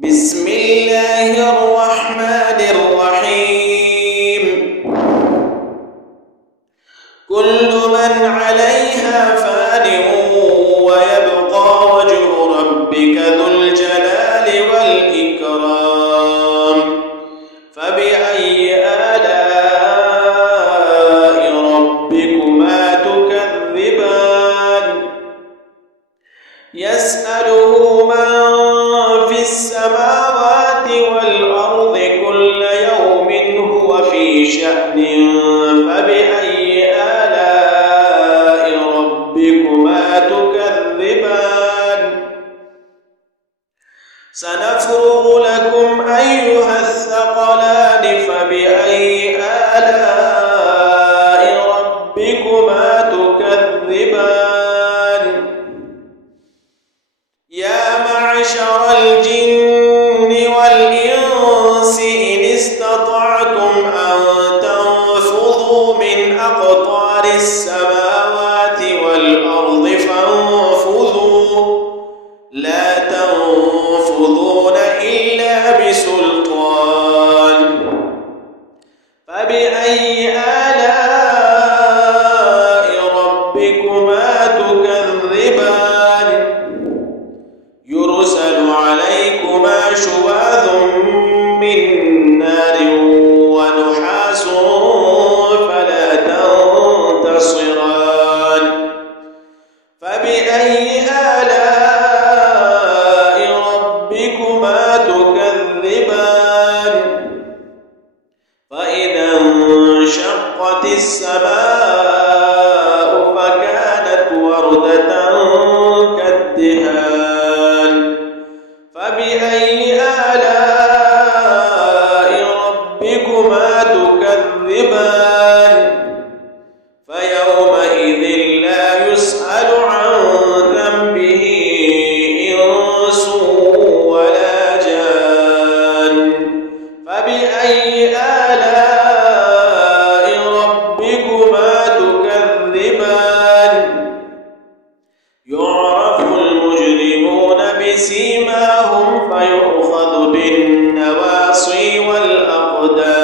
بسم الله الرحمن الرحيم. كل من عليها فان ويبقى وجه ربك ذو الجلال والإكرام. فبأي آلاء ربكما تكذبان؟ يسأله من في السماوات والأرض كل يوم هو في شأن. فبأي آلاء ربكما تكذبان؟ سنفرغ لكم أيها الثقلان. فبأي آلاء ربكما تكذبان؟ يا معشر الجن والإنس إن استطعتم أن تنفذوا من أقطار السماوات والأرض فانفذوا، لا تنفذون إلا بسلطان. فبأي آلاء ربكما تكذبان؟ يرسل عليكما شواظ من نار ونحاس فلا تنتصران. فبأي آلاء ربكما تكذبان؟ فإذا انشقت السماء فكانت وردة كالدهان. فبأي آلاء ربكما تكذبان؟ فيومئذ لا يسأل عن ذنبه إنس ولا جان. فبأي آلاء ربكما تكذبان؟ يعرف المجرمون بسيماهم فيؤخذ بالنواصي والأقدام.